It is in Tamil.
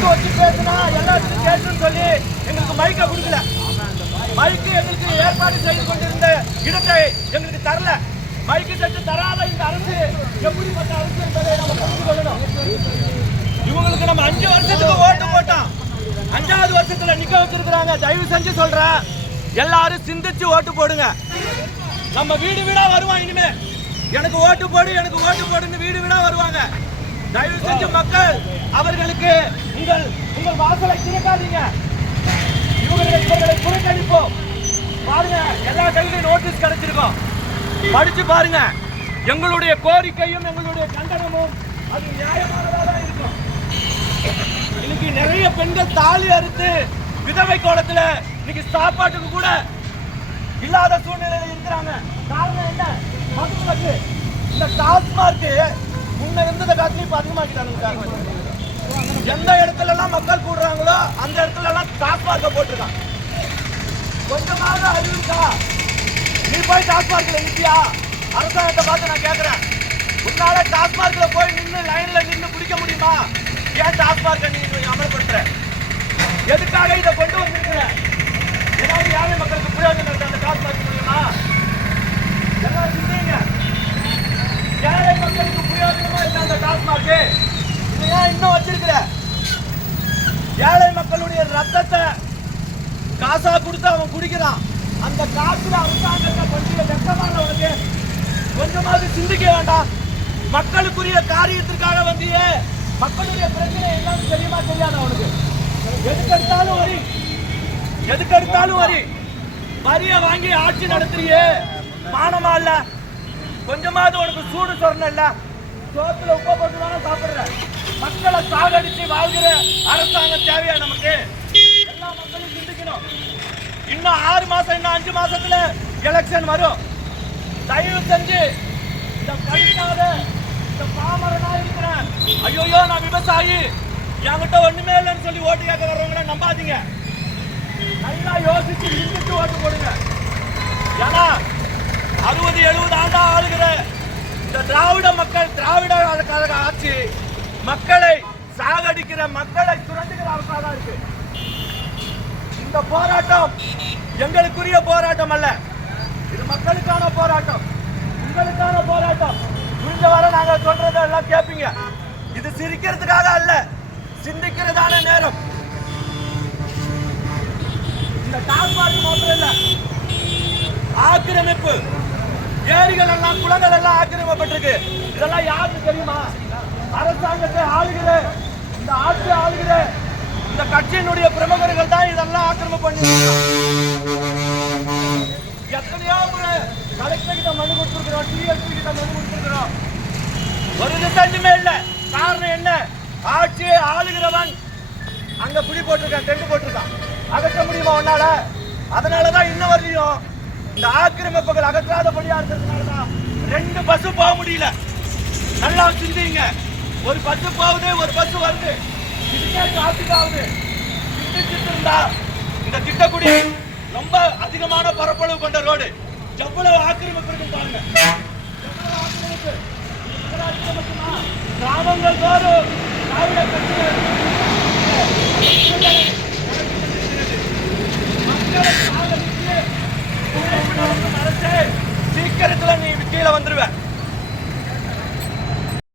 மைக்கு வச்சு பேசினா எல்லாத்துக்கும் கேட்டுன்னு சொல்லி எங்களுக்கு மைக்கை கொடுக்கல. மைக்கு எங்களுக்கு ஏற்பாடு செய்து கொண்டிருந்த இடத்தை எங்களுக்கு தரல. மைக்கு செட்டு தராத இந்த அரசு எப்படிப்பட்ட அரசு என்பதை நம்ம புரிந்து கொள்ளணும். இவங்களுக்கு நம்ம 5 வருஷத்துக்கு ஓட்டு போட்டோம், 5வது வருஷத்துல நிக்க வச்சிருக்கிறாங்க. தயவு செஞ்சு சொல்றேன், எல்லாரும் சிந்திச்சு ஓட்டு போடுங்க. நம்ம வீடு வீடா வருவான். இனிமே எனக்கு ஓட்டு போடு, எனக்கு ஓட்டு போடுன்னு வீடு வீடா வருவாங்க. தயவு செஞ்சு மக்கள் அவர்களுக்கு உங்கள் வாசலை திறக்காதீங்க. இவர்களை புறக்கணிப்போம். பாருங்க, எல்லா கையிலும் நோட்டீஸ் கிடைச்சிருக்கோம், படிச்சு பாருங்க. எங்களுடைய கோரிக்கையும் எங்களுடைய கண்டனமும் அது நியாயமானதாக தான் இருக்கும். இன்னைக்கு நிறைய பெண்கள் தாலி அறுத்து விதவை கோலத்துல இன்னைக்கு சாப்பாட்டுக்கு கூட இல்லாத சூழ்நிலையில இருக்கிறாங்க. காரணம் என்ன? மதுவிலக்கு. இந்த டாஸ்மார்க் முன்ன இருந்ததை காட்டிலும் இப்ப அதிகமாக்கிட்டாங்க. எந்த இடத்துல எல்லாம் மக்கள் கூடுறாங்களோ அந்த இடத்துல எல்லாம் டாஸ்மார்க்க போட்டிருக்காங்க. கொஞ்சமாக அறிவிக்கா, நீ போய் டாஸ்மார்க்ல நிற்பியா? அரசாங்கத்தை பார்த்து நான் கேட்கிறேன், உன்னால டாஸ்மார்க்ல போய் நின்று லைன்ல நின்று குடிக்க முடியுமா? ஏன் டாஸ்மார்க்க நீ அமல்படுத்துற? எதுக்காக இதை கொண்டு வந்திருக்கிற? ஏதாவது ஏழை மக்களுக்கு பிரயோஜனம் இருக்கு அந்த டாஸ்மார்க் மூலியமா? எல்லாம் சிந்திங்க. ஏழை மக்களுக்கு பிரயோஜனமா இல்லை அந்த டாஸ்மார்க். இதை ஏன் இன்னும் வச்சிருக்கிற? ஏழை மக்களுடைய ரத்தத்தை காசா கொடுத்து அவன் குடிக்கிறான். அந்த காசுல அரசாங்கத்தை பற்றிய வெட்டமானவனுக்கு கொஞ்சமாவது சிந்திக்க வேண்டாம். மக்களுக்குரிய காரியத்திற்காக வந்தியே, மக்களுடைய பிரச்சனை என்னன்னு தெரியுமா தெரியாது அவனுக்கு? எதுக்கெடுத்தாலும் வரி வரிய வாங்கி ஆட்சி நடத்துறியே, மானமா இல்ல? கொஞ்சமாவது உனக்கு சூடு சொரணம் இல்ல? சோத்துல உப்ப போட்டு தானே சாப்பிடுற. மக்களை சாகடிச்சு வாழ்கிற அரசாங்கம் தேவையா நமக்கு? எல்லா மக்களும் சிந்திக்கணும். இன்னும் 6 மாசம், இன்னும் 5 மாசத்துல எலெக்ஷன் வரும். தயவு செஞ்சு இந்த படிக்காத இந்த பாமரனா இருக்கிறேன், ஐயோ நான் விவசாயி, என்கிட்ட ஒண்ணுமே இல்லைன்னு சொல்லி ஓட்டு கேட்க வர்றவங்கள நம்பாதீங்க. நல்லா யோசிச்சு சிந்திச்சு ஓட்டு போடுங்க. ஏன்னா 60-70 ஆண்டா ஆளுகிற இந்த திராவிட மக்கள், திராவிட கழக ஆட்சி மக்களை சாகடிக்கிற, மக்களை சுரண்டுகிற அரசாக தான் இருக்கு. இந்த போராட்டம் எங்களுக்குரிய போராட்டம் அல்ல, இது மக்களுக்கான போராட்டம், உங்களுக்கான போராட்டம். புரிஞ்ச வர நாங்க சொல்றதெல்லாம் கேட்பீங்க. இது சிரிக்கிறதுக்காக அல்ல, சிந்திக்கிறதான நேரம். இந்த டாஸ்மார்க் மாத்திரம் இல்ல, ஆக்கிரமிப்பு, ஏரிகள் எல்லாம், குளங்கள் எல்லாம் ஆக்கிரமிக்கப்பட்டிருக்கு. இதெல்லாம் யாருக்கு தெரியுமா? அரசாங்கத்தை ஆளுகிற, இந்த ஆட்சி ஆளுகிற இந்த கட்சியினுடைய பிரமுகர்கள் தான் இதெல்லாம் ஆக்கிரமிப்பு பண்ணி. எத்தனையோ முறை கலெக்டர் கிட்ட மனு கொடுத்துருக்கிறோம், டிஎஸ்பி கிட்ட மனு கொடுத்துருக்கிறோம், ஒரு ரிசல்ட்டுமே இல்லை. காரணம் என்ன? ஆட்சியை ஆளுகிறவன் அங்க பிடி போட்டிருக்கான், டென்ட் போட்டிருக்கான். அகற்ற முடியுமா உன்னால? அதனாலதான் இன்ன வரையும் இந்த ஆக்கிரமிப்புகள் அகற்றாதபடியா இருக்கிறதுனாலதான் 2 பஸ் போக முடியல. நல்லா சிந்திங்க. ஒரு பஸ் போகுது, ஒரு பஸ் வருது, இதுக்கே டிராபிக் ஆகுது. சிந்திச்சுட்டு இருந்தா இந்த திட்டக்குடி ரொம்ப அதிகமான பரப்பளவு கொண்ட ரோடு, எவ்வளவு ஆக்கிரமிப்பு இருக்கு பாருங்க. கிராமங்கள் தோறும் திராவிட கட்சிகள் மக்களை அரசு சீக்கிரத்துல நீ கீழே வந்துருவேன்.